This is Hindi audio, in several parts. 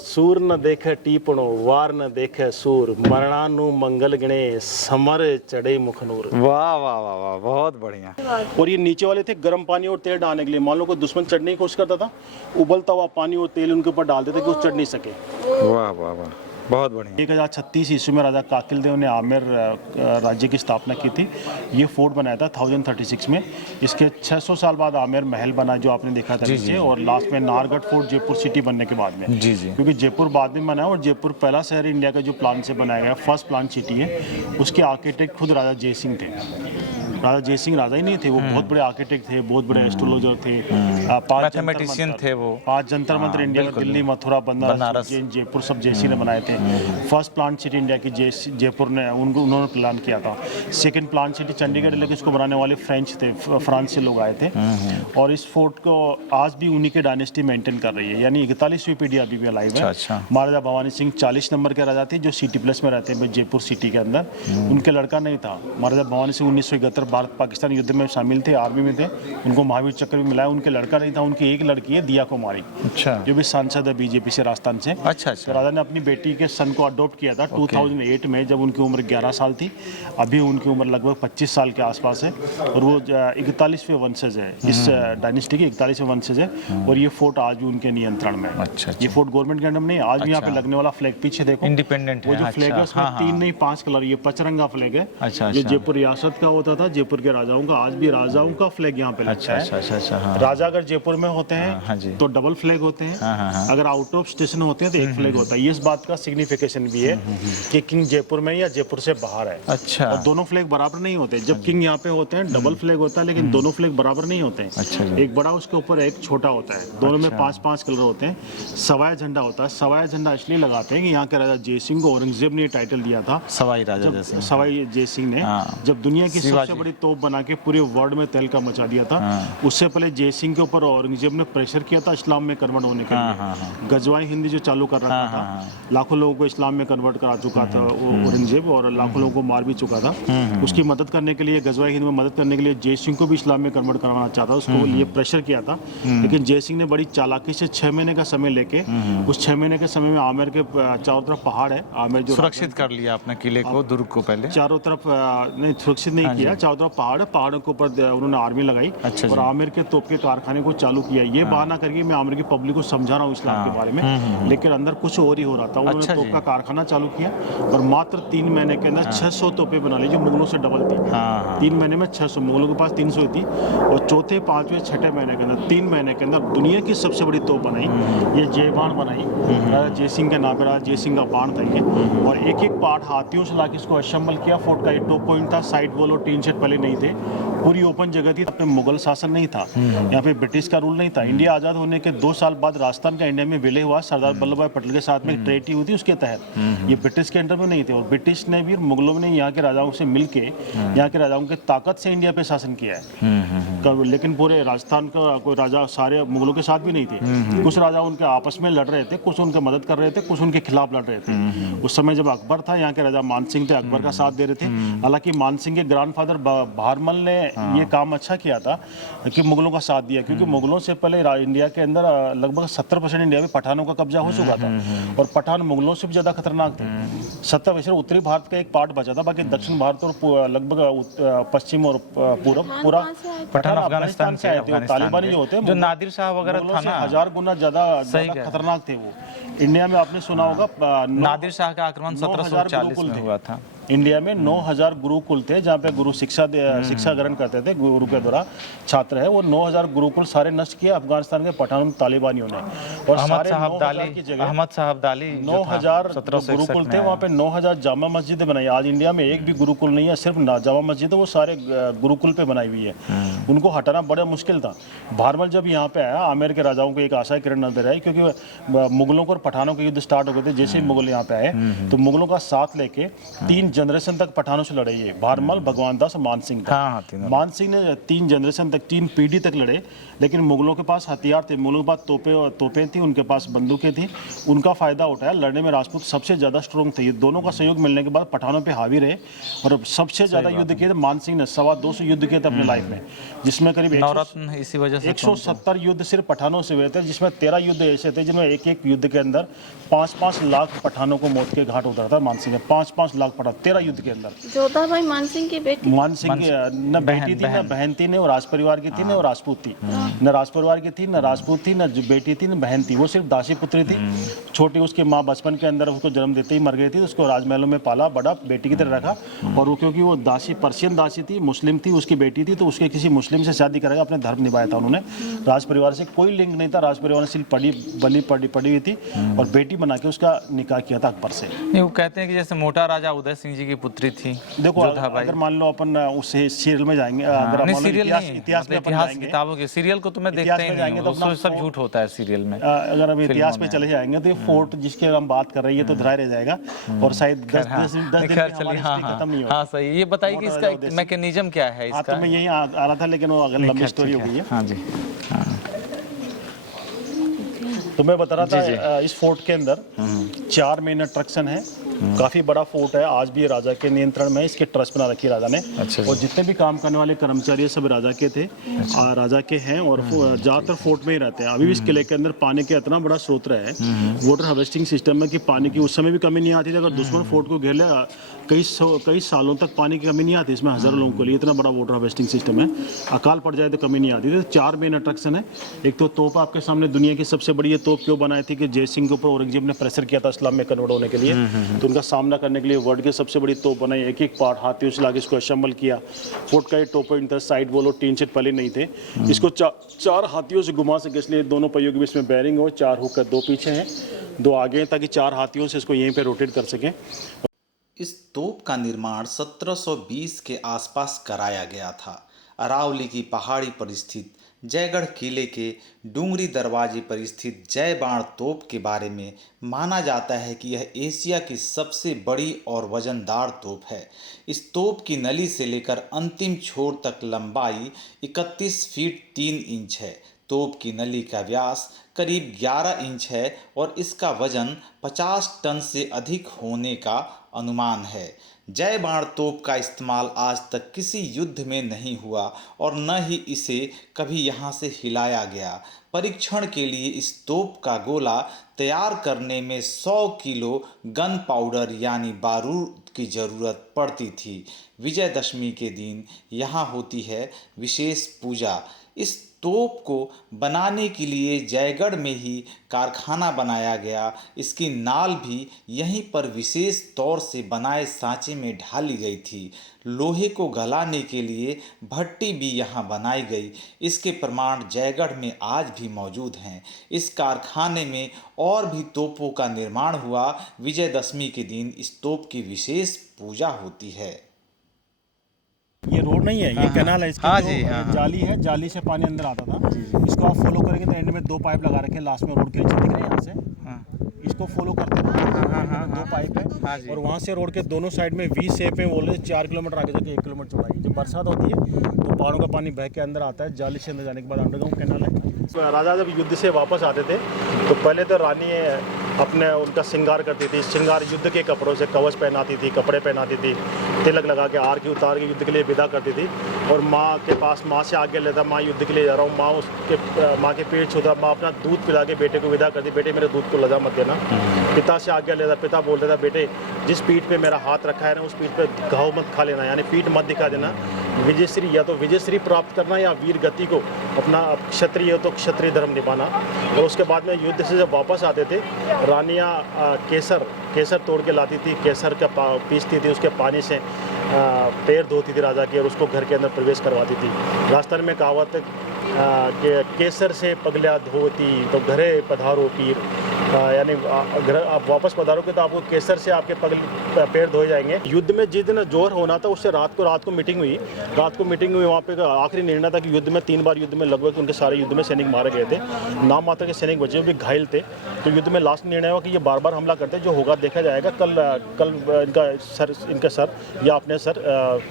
सूर न देखे टीपणो वार न देखे सूर मरणानु मंगल गणे समर चढ़े मुखनूर। वाह वाह वाह वाह, बहुत बढ़िया। और ये नीचे वाले थे गर्म पानी और तेल डालने के लिए, मान लो कोई दुश्मन चढ़ने की कोशिश करता था, उबलता हुआ पानी और तेल उनके ऊपर डाल देते कि वो चढ़ नहीं सके। वाह वाह वाह, बहुत बढ़िया। 1036 ईस्वी में राजा काकिल देव ने आमेर राज्य की स्थापना की थी। ये फोर्ट बनाया था 1036 में। इसके 600 साल बाद आमेर महल बना जो आपने देखा था नीचे, और लास्ट में नाहरगढ़ फोर्ट जयपुर सिटी बनने के बाद में। जी जी। क्योंकि जयपुर बाद में बना है और जयपुर पहला शहर इंडिया का जो प्लान से बनाया गया, फर्स्ट प्लान सिटी है। उसके आर्किटेक्ट खुद राजा जयसिंह थे। राजा जयसिंह राजा ही नहीं थे, वो बहुत बड़े आर्किटेक्ट थे, बहुत बड़े एस्ट्रोलॉजर थे, मैथमेटिशियन थे वो। 5 जंतर मंतर इंडिया का, दिल्ली, मथुरा, बनारस, जयपुर, सब जयसिंह ने बनाए थे। फर्स्ट प्लान सिटी इंडिया की जयपुर ने उन्होंने प्लान किया था। सेकंड प्लान सिटी चंडीगढ़, लेकिन इसको बनाने वाले फ्रेंच थे, फ्रांस से लोग आए थे। और इस फोर्ट को आज भी उन्हीं के डायनेस्टी मेंटेन कर रही है, यानी 41वीं पीढ़ी अभी भी अलाइव है। अच्छा। महाराजा भवानी सिंह 40 नंबर के राजा थे, जो सिटी प्लस में रहते हैं जयपुर सिटी के अंदर। उनके लड़का नहीं था। महाराजा भवानी सिंह 1971 भारत पाकिस्तान युद्ध में शामिल थे, आर्मी में थे, उनको महावीर चक्र भी मिला है। उनके लड़का नहीं था, उनकी एक लड़की है दिया कुमारी, अच्छा, जो भी सांसद है बीजेपी से राजस्थान से। अच्छा तो राजा ने अपनी बेटी के सन को अडॉप्ट किया था 2008 में, जब उनकी उम्र 11 साल थी। अभी उनकी उम्र लगभग 25 साल के आसपास है, और वो 41वें वंशज है, इस डायनेस्टी के 41वें वंशज है। और ये फोर्ट आज भी उनके नियंत्रण में है। अच्छा। ये फोर्ट गवर्नमेंट के अंडर में नहीं, आज भी यहाँ पे लगने वाला फ्लैग पीछे देखो, इंडिपेंडेंट वो है। जो फ्लैग है उसमें 3 नहीं 5 कलर, ये पचरंगा फ्लैग है। अच्छा, जो जयपुर रियासत का होता था, जयपुर के राजाओं का, आज भी राजाओं का फ्लैग यहाँ पे लगता है। अच्छा। हाँ। राजा अगर जयपुर में होते हाँ जी। हैं तो डबल फ्लैग होते हैं। हाँ। अगर आउट ऑफ स्टेशन होते हैं तो एक फ्लैग होता है। ये इस बात का सिग्निफिकेशन भी है कि किंग जयपुर में या जयपुर से बाहर है। अच्छा। और दोनों फ्लैग बराबर नहीं होते। जब किंग यहाँ पे होते हैं डबल फ्लैग होता है, लेकिन दोनों फ्लैग बराबर नहीं होते हैं। अच्छा। एक बड़ा उसके ऊपर एक छोटा होता है, दोनों में 5-5 कलर होते हैं। सवाया झंडा होता है। सवाया झंडा इसलिए लगाते हैं कि यहाँ के राजा जयसिंह को औरंगजेब ने टाइटल दिया था, सवाई राजा जयसिंह। सवाई जयसिंह ने जब दुनिया की सबसे बड़ी तोप बना के पूरे वर्ल्ड में तहलका मचा दिया था। उससे पहले जयसिंह के ऊपर औरंगजेब ने प्रेशर किया था इस्लाम में कन्वर्ट होने के लिए। गजवाई हिंदी जो चालू कर रखा था, लाखों लोगों को इस्लाम में कन्वर्ट करा चुका था औरंगजेब, और लाखों लोगों को मार भी चुका था। उसकी मदद करने के लिए, गजवाई हिंद में मदद करने के लिए जयसिंह को भी इस्लाम में कन्वर्ट करवाना चाहता, उसको लिए प्रेशर किया था। लेकिन जयसिंह ने बड़ी चालाकी से 6 महीने का समय लेके, उस 6 महीने के समय में आमेर के चारों तरफ पहाड़ है, आमेर जो सुरक्षित कर लिया अपने किले को, दुर्ग को पहले चारों तरफ नहीं सुरक्षित नहीं किया, चारों तरफ पहाड़ है, पहाड़ों के ऊपर उन्होंने आर्मी लगाई। अच्छा। और आमिर के तोप के कारखाने को चालू किया। ये बहाना करके मैं आमिर की पब्लिक को समझा रहा हूँ इस्लाम के बारे में, लेकिन अंदर कुछ और ही हो रहा था। उन्होंने तोप का कारखाना चालू किया और मात्र 3 महीने के अंदर 600 तोपें बना ली, जो मुगलों से डबल थी। 3 महीने में 600, मुगलों के पास 300 थी। और चौथे, पांचवें, छठे महीने के अंदर 3 महीने के अंदर दुनिया की सबसे बड़ी तोप बनाई। ये जय बाण बनाई, राजा जयसिंह के नाम पर राजा जयसिंह का बाण था ये। और एक एक पार्ट हाथियों से लाके इसको असेंबल किया। फोर्ट का ये टॉप पॉइंट था, साइड वॉल और टीन शेड पहले नहीं थे, पूरी ओपन जगह थी। अपने मुगल शासन नहीं था यहाँ पे, ब्रिटिश का रूल नहीं था। इंडिया आज़ाद होने के 2 साल बाद राजस्थान का इंडिया में विलय हुआ, सरदार वल्लभ भाई पटेल के साथ में ट्रेटी हुई थी, उसके तहत ये ब्रिटिश के अंडर में नहीं थे। और ब्रिटिश ने भी, मुगलों ने यहाँ के राजाओं से मिलके, यहाँ के राजाओं के ताकत से इंडिया पे शासन किया है। लेकिन पूरे राजस्थान का कोई राजा सारे मुगलों के साथ भी नहीं थे। कुछ राजा उनके आपस में लड़ रहे थे, कुछ उनके मदद कर रहे थे, कुछ उनके खिलाफ लड़ रहे थे। उस समय जब अकबर था, यहाँ के राजा मानसिंह थे, अकबर का साथ दे रहे थे। हालांकि मानसिंह के ग्रैंडफादर बहारमल ने ये काम अच्छा किया था कि मुगलों का साथ दिया, क्योंकि मुगलों से पहले इंडिया के अंदर लगभग 70% इंडिया में पठानों का कब्जा हो चुका था। और पठान मुगलों से भी ज्यादा खतरनाक थे। 70% उत्तरी भारत का एक पार्ट बचा था, बाकी दक्षिण भारत और लगभग पश्चिम और पूरा पठान अफगानिस्तान से आए थे। तालिबानी जो होते हैं, जो नादिर शाह वगैरह था ना, 1000 गुना ज्यादा खतरनाक थे वो। इंडिया में आपने सुना होगा नादिर शाह का आक्रमण 1740 में हुआ था। इंडिया में 9000 गुरुकुल थे, जहाँ पे गुरु शिक्षा ग्रहण करते थे, गुरु के द्वारा छात्र है। वो 9000 गुरुकुल सारे नष्ट किए अफगानिस्तान के पठान तालिबानियों ने। और सारे 9000 की जगह अहमद साहब दाली 9000 गुरुकुल थे, वहाँ पे 9000 जामा मस्जिदें बनाई। आज इंडिया में एक भी गुरुकुल नहीं है, सिर्फ जामा मस्जिद है, वो सारे गुरुकुल पे बनाई हुई है। उनको हटाना बड़ा मुश्किल था। भारमल जब यहाँ पे आया, आमेर के राजाओं को एक आशा किरण नजर आई, क्योंकि मुगलों को और पठानों के युद्ध स्टार्ट हो गए थे। जैसे ही मुगल यहाँ पे आए तो मुगलों का साथ लेके 3 जनरेशन तक पठानों से लड़े, ये भारमल, भगवान दास और मान सिंह तक। हाँ, तीनों। मान सिंह ने 3 जनरेशन तक, 3 पीढ़ी तक लड़े, लेकिन मुगलों के पास हथियार थे, मुगलों के पास तोपें थी, उनके पास बंदूकें थी, उनका फायदा उठाया। लड़ने में राजपूत सबसे ज़्यादा स्ट्रॉन्ग थे। ये दोनों का सहयोग मिलने के बाद पठानों पे हावी रहे और सबसे ज़्यादा युद्ध किए थे मान सिंह ने। 225 युद्ध किए थे अपने लाइफ में, जिसमें करीब नवरत्न इसी वजह से 170 युद्ध सिर्फ पठानों से हुए थे, जिसमें 13 युद्ध ऐसे थे जिनमें एक एक युद्ध के अंदर 5-5 लाख पठानों को मौत के घाट उतरा था। मान सिंह ने 5-5 लाख पठान 13 युद्ध के अंदर। जोधाबाई मान सिंह की बेटी, मान सिंह की न बेटी थी, न बहन थी, न राज परिवार की थी, न राजपूत थी, न राज परिवार की थी, न राजपूत थी, न बेटी थी, न बहन थी। वो सिर्फ दासी पुत्री थी। छोटी उसकी माँ बचपन के अंदर उसको जन्म देते ही मर गई थी। उसको राजमहलों में पाला, बड़ा, बेटी की तरह रखा। और वो क्योंकि वो दासी पर्शियन दासी थी, मुस्लिम थी, उसकी बेटी थी, तो उसके किसी मुस्लिम से शादी करेगा, अपने धर्म निभाया था उन्होंने। राज परिवार से कोई लिंक नहीं था, राज परिवार ने सिर्फ पड़ी हुई थी और बेटी बना के उसका निकाह किया था अकबर से। नहीं, वो कहते हैं कि जैसे मोटा राजा उदय सिंह जी की पुत्री थी। देखो अगर मान लो अपन उसे सीरियल में जाएंगे, अगर नहीं, अपन सीरियल इतिहास में अपन जाएंगे, किताबों के सीरियल को तो मैं देखता ही नहीं हूं, उसमें सब झूठ होता है सीरियल में। अगर हम इतिहास पे चले जाएंगे तो ये फोर्ट जिसके हम बात कर रहे हैं ये तो धराए रह जाएगा और शायद 10 दिन में हमारी हिस्ट्री खत्म नहीं होगी। हाँ सही। ये बताइए कि इसका मैकेनिज्म क्या है इसका? तो मैं यही आ रहा था, लेकिन वो अगर लंबी स्टोरी हो गई है। हाँ जी। तो मैं बता रहा था इस फोर्ट के अंदर 4 मेन अट्रैक्शन है। काफी बड़ा फोर्ट है, आज भी राजा के नियंत्रण में। इसके ट्रस्ट बना रखी है राजा ने। और जितने भी काम करने वाले कर्मचारी सब राजा के थे, राजा के हैं और ज्यादातर फोर्ट में ही रहते हैं। अभी भी इस किले के अंदर पानी का इतना बड़ा स्रोत है, वाटर हार्वेस्टिंग सिस्टम है कि पानी की उस समय भी कमी नहीं आती थी। अगर दुश्मन फोर्ट को घेर ले कई सालों तक पानी की कमी नहीं आती इसमें, हजारों लोगों के लिए इतना बड़ा वाटर हार्वेस्टिंग सिस्टम है। अकाल पड़ जाए तो कमी नहीं आती थी। 4 मेन अट्रैक्शन है। एक तो तोप आपके सामने, दुनिया की सबसे बड़ी ये तोप क्यों बनाई थी कि जय सिंह के ऊपर औरंगजेब ने प्रेशर किया था इस्लाम में कन्वर्ट होने के लिए, तो उनका सामना करने के लिए वर्ल्ड की सबसे बड़ी तोप बनाई। एक पार्ट हाथियों से लाके इसको असेंबल किया। फोर्ट का ये टॉप इंटर साइड बोलो, टीन शेड पहले नहीं थे। इसको 4 हाथियों से घुमा सके, इसलिए दोनों पहियों के बीच में बैरिंग हो। 4 हुक 2 पीछे हैं, 2 आगे हैं, ताकि 4 हाथियों से इसको यहीं पे रोटेट कर सकें। इस तोप का निर्माण 1720 के आसपास कराया गया था। अरावली की पहाड़ी पर स्थित जयगढ़ किले के डूंगरी दरवाजे पर स्थित जय बाण तोप के बारे में माना जाता है कि यह एशिया की सबसे बड़ी और वजनदार तोप है। इस तोप की नली से लेकर अंतिम छोर तक लंबाई 31 फीट 3 इंच है। तोप की नली का व्यास करीब 11 इंच है और इसका वजन 50 टन से अधिक होने का अनुमान है। जय बाण तोप का इस्तेमाल आज तक किसी युद्ध में नहीं हुआ और न ही इसे कभी यहाँ से हिलाया गया। परीक्षण के लिए इस तोप का गोला तैयार करने में 100 किलो गन पाउडर यानी बारूद की ज़रूरत पड़ती थी। विजयदशमी के दिन यहाँ होती है विशेष पूजा। इस तोप को बनाने के लिए जयगढ़ में ही कारखाना बनाया गया। इसकी नाल भी यहीं पर विशेष तौर से बनाए सांचे में ढाली गई थी। लोहे को गलाने के लिए भट्टी भी यहाँ बनाई गई। इसके प्रमाण जयगढ़ में आज भी मौजूद हैं। इस कारखाने में और भी तोपों का निर्माण हुआ। विजयदशमी के दिन इस तोप की विशेष पूजा होती है। ये रोड नहीं है, ये कैनाल है। इसकी जाली है, जाली से पानी अंदर आता था। इसको आप फॉलो करेंगे तो एंड में 2 पाइप लगा रखे हैं लास्ट में रोड के नीचे, दिख रहे हैं यहाँ से। इसको फॉलो करते हैं, 2 पाइप है और वहाँ से रोड के दोनों साइड में वी शेप है। बोले 4 किलोमीटर आगे जाके 1 किलोमीटर चौड़ाई। जब बरसात होती है तो पहाड़ों का पानी बह के अंदर आता है। जाली से अंदर जाने के बाद अंडरग्राउंड कैनाल है। राजा जब युद्ध से वापस आते थे तो पहले तो रानी अपने उनका श्रृंगार करती थी। श्रृंगार युद्ध के कपड़ों से, कवच पहनाती थी, कपड़े पहनाती थी, तिलक लगा के आरती उतार के युद्ध के लिए विदा करती थी। और माँ के पास, माँ से आगे लेता, माँ युद्ध के लिए जा रहा हूँ, माँ के पेट छूता, माँ अपना दूध पिला के बेटे को विदा करती, बेटे मेरे दूध को लजा मत देना। पिता से आगे लेता, पिता बोल देता, बेटे जिस पीठ पे मेरा हाथ रखा है ना उस पीठ पे घाव मत खा लेना, यानी पीठ मत दिखा देना। विजयश्री, या तो विजयश्री प्राप्त करना या वीर गति को, अपना क्षत्रिय हो तो क्षत्रिय धर्म निभाना। और उसके बाद में युद्ध से जब वापस आते थे, रानियाँ केसर तोड़ के लाती थी, केसर का पीसती थी, उसके पानी से पैर धोती थी राजा के और उसको घर के अंदर प्रवेश करवाती थी। राजस्थान में कहावत कि केसर से पगला धोती तो घरे पधारो पीर, यानी अगर आप वापस पधारोगे तो आपको केसर से आपके पैर धोए जाएंगे। युद्ध में जिस दिन जोर होना था उससे रात को मीटिंग हुई। वहाँ पे आखिरी निर्णय था कि युद्ध में 3 बार युद्ध में लगभग उनके सारे युद्ध में सैनिक मारे गए थे, नाम मात्र के सैनिक बचे भी घायल थे। तो युद्ध में लास्ट निर्णय हुआ कि ये बार बार हमला करते, जो होगा देखा जाएगा। कल इनका सर या अपने सर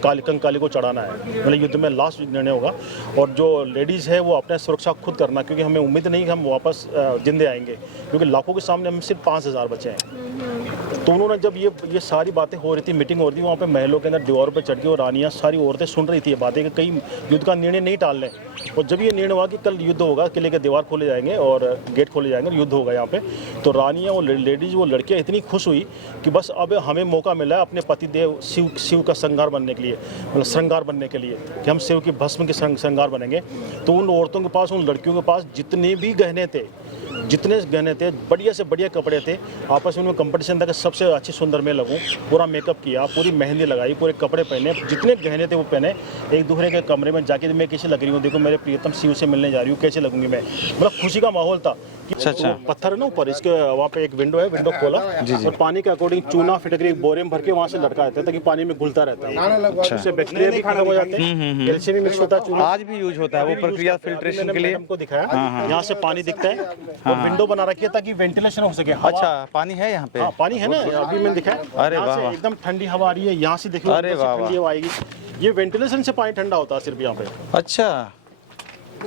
कंकाली को चढ़ाना है, मतलब युद्ध में लास्ट निर्णय होगा। और जो लेडीज़ है वो अपने सुरक्षा खुद करना, क्योंकि हमें उम्मीद नहीं कि हम वापस जिंदे आएंगे, क्योंकि लाखों के सामने हम सिर्फ 5000 बचे हैं। तो उन्होंने जब ये सारी बातें हो रही थी, मीटिंग हो रही थी, वहाँ पे महलों के अंदर दीवारों पर चढ़ के और रानियाँ सारी औरतें सुन रही थी ये बातें कि कहीं युद्ध का निर्णय नहीं टाल लें। और जब ये निर्णय हुआ कि कल युद्ध होगा, किले के दीवार खोले जाएंगे और गेट खोले जाएंगे और युद्ध होगा यहाँ पे, तो रानियाँ वो लेडीज़ वो लड़कियाँ इतनी खुश हुई कि बस अब हमें मौका मिला है अपने पतिदेव शिव का श्रृंगार बनने के लिए, मतलब श्रृंगार बनने के लिए, कि हम शिव की भस्म के श्रृंगार बनेंगे। तो उन औरतों के पास, उन लड़कियों के पास जितने गहने थे, बढ़िया से बढ़िया कपड़े थे। आपस में उनमें कंपटीशन था कि सबसे अच्छी सुंदर मैं लगूं। पूरा मेकअप किया, पूरी मेहंदी लगाई, पूरे कपड़े पहने, जितने गहने थे वो पहने। एक दूसरे के कमरे में जाके मैं कैसे लग रही हूँ, देखो मेरे प्रियतम शिव से मिलने जा रही हूँ, कैसे लगूंगी मैं। मतलब खुशी का माहौल था। अच्छा। पत्थर है ना ऊपर, इसके वहाँ पे एक विंडो है, विंडो खोला और पानी के अकॉर्डिंग चूना फिटकरी एक बोरे में भर के वहाँ से लटका देता है ताकि पानी में घुलता रहता है। उससे बैक्टीरिया भी खत्म हो जाते हैं, कैल्शियम भी मिक्स होता है चूना। आज भी यूज होता है वो प्रक्रिया फिल्ट्रेशन के लिए। हमको दिखाया, यहाँ से पानी दिखता है और विंडो बना रखी है ताकि वेंटिलेशन हो सके। अच्छा, पानी है यहाँ पे? हाँ, पानी है ना, अभी मैंने दिखाया। अरे यहाँ से वाह, एकदम ठंडी हवा आ रही है, यहाँ से देखो ठंडी हवा आएगी। ये वेंटिलेशन से पानी ठंडा होता है सिर्फ यहाँ पे। अच्छा,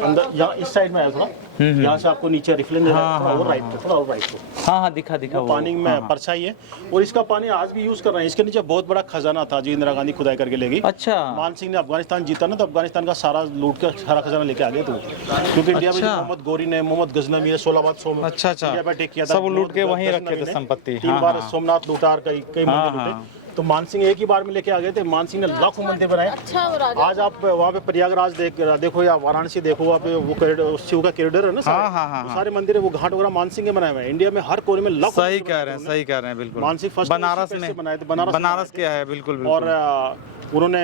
अंदर यहाँ इस साइड में है थोड़ा, यहाँ से आपको नीचे रिफ्लेक्शन दे रहा है, थोड़ा और राइट पे, थोड़ा और राइट पे। हाँ दिखा वो पानी में परछाई है और इसका पानी आज भी यूज कर रहे हैं। इसके नीचे बहुत बड़ा खजाना था जो इंदिरा गांधी खुदाई करके ले गई। अच्छा, मान सिंह ने अफगानिस्तान जीता ना, तो अफगानिस्तान का सारा लूट के सारा खजाना लेके आ गए थे, क्योंकि इंडिया में मोहम्मद गोरी ने, मोहम्मद गजनवी ने 16 बार अच्छा इंडिया पे अटैक किया था, सब लूट के वहीं रखे थे संपत्ति। 3 बार सोमनाथ लूटा, कई मंदिर लूटे। तो मान सिंह एक ही बार में लेके आ गए थे। मान सिंह ने लाखों मंदिर बनाए। अच्छा, आज आप वहाँ पे प्रयागराज देखो या वाराणसी देखो, वहाँ पे वो शिव का कॉरिडोर है ना, सारे मंदिर है, वो घाट वगैरह मान सिंह के बनाए हुए हैं। इंडिया में हर कोने में लाखों। सही कह रहे हैं बिल्कुल। मान सिंह फर्स्ट बनारस में बनाए थे, बनारस क्या है, बिल्कुल। और उन्होंने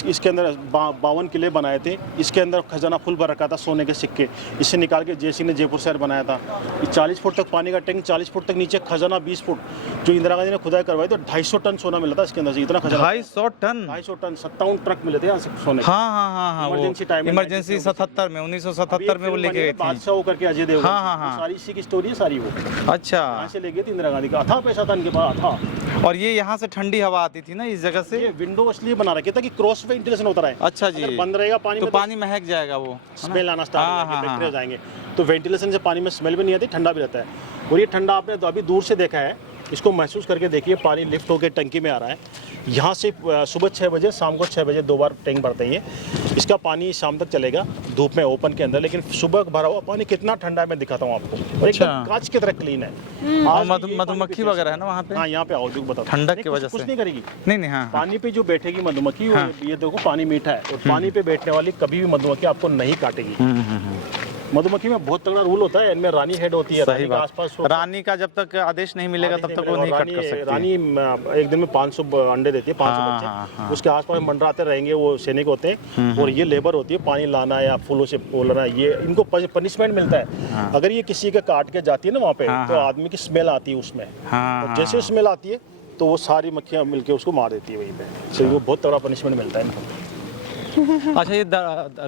इसके अंदर 52 किले बनाए थे। इसके अंदर खजाना फुल भर रखा था सोने के सिक्के, इससे निकाल के जय सिंह ने जयपुर शहर बनाया था। 40 फुट तक पानी का टैंक, 40 फुट तक नीचे, खजाना 20 फुट। जो इंदिरा गांधी ने खुदाई करवाई तो 250 टन सोना मिला था इसके अंदर से। इतना खजाना 250 टन 57 ट्रक मिले थे यहाँ से सोने। हाँ, इमरजेंसी टाइम, इमरजेंसी 77 में 1977 में वो लेके गए थे। बादशाह होकर के अजय देवगन। हाँ। सारी इसी की स्टोरी है सारी वो। अच्छा, यहाँ से ले गए थे इंदिरा गांधी का, अथाह पैसा था इनके पास, अथाह। और ये यहाँ से ठंडी हवा आती थी ना इस जगह से। ये विंडो इसलिए बना रखे था कि क्रॉस वेंटिलेशन होता रहे। अच्छा जी, बंद रहेगा पानी तो में पानी महक जाएगा, वो स्मेल आना स्टार्ट हो जाएगी, बैक्टीरिया जाएंगे। तो वेंटिलेशन से पानी में स्मेल भी नहीं आती, ठंडा भी रहता है। और ये ठंडा आपने तो अभी दूर से देखा है, इसको महसूस करके देखिए। पानी लिफ्ट होकर टंकी में आ रहा है। यहाँ से सुबह 6 बजे, शाम को 6 बजे 2 बार टैंक भरते हैं। इसका पानी शाम तक चलेगा धूप में ओपन के अंदर, लेकिन सुबह भरा हुआ पानी कितना ठंडा है मैं दिखाता हूँ आपको। और एकदम कांच की तरह क्लीन है। और मधुमक्खी वगैरह है ना वहाँ पे? हाँ, यहाँ पे आओ जो बताओ। ठंडक की वजह से कुछ नहीं करेगी। नहीं। हाँ, पानी पे जो बैठेगी मधुमक्खी, ये देखो पानी मीठा है और पानी पे बैठने वाली कभी भी मधुमक्खी आपको नहीं काटेगी। मधुमक्खी में बहुत तगड़ा रूल होता है, इनमें रानी हेड होती है। सही बात। आसपास रानी का जब तक आदेश नहीं मिलेगा तब तक वो नहीं कट कर सकती। रानी एक दिन में 500 अंडे देती है, 500 बच्चे। उसके आसपास मंडराते रहेंगे वो सैनिक होते हैं, और ये लेबर होती है, पानी लाना या फूलों से बोलना। ये इनको पनिशमेंट मिलता है। अगर ये किसी के काट के जाती है ना वहाँ पे, तो आदमी की स्मेल आती है उसमें। जैसे स्मेल आती है तो वो सारी मक्खियाँ मिलकर उसको मार देती है वहीं पे। तो वो बहुत तगड़ा पनिशमेंट मिलता है इनको। अच्छा, ये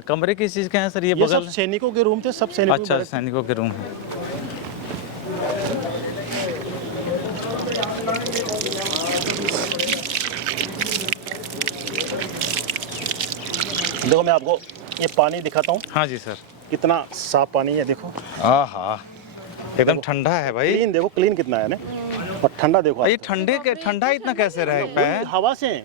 कमरे किस चीज़ के हैं सर? ये बगल सब सैनिकों के रूम थे, सब सैनिकों। अच्छा, सैनिकों के रूम है। देखो मैं आपको ये पानी दिखाता हूँ। हाँ जी सर, कितना साफ पानी है, देखो। आहा, एकदम ठंडा है भाई। क्लीन देखो, क्लीन कितना है ना, और ठंडा देखो। ये ठंडा इतना कैसे रह पाए? हवा से,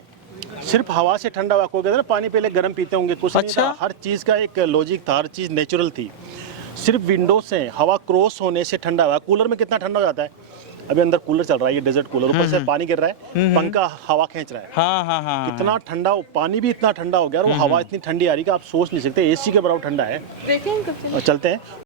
सिर्फ हवा से ठंडा हुआ। कोई कहता है ना पानी पहले गर्म पीते होंगे, कुछ अच्छा? नहीं था। हर चीज़ का एक लॉजिक था, हर चीज़ नेचुरल थी। सिर्फ विंडो से हवा क्रॉस होने से ठंडा हुआ। कूलर में कितना ठंडा हो जाता है? अभी अंदर कूलर चल रहा है, ये डेजर्ट कूलर, ऊपर से पानी गिर रहा है, पंखा हवा खींच रहा है। हाँ। कितना ठंडा, पानी भी इतना ठंडा हो गया और वो हवा इतनी ठंडी आ रही कि आप सोच नहीं सकते। एसी के बराबर ठंडा है। देखें, चलते हैं।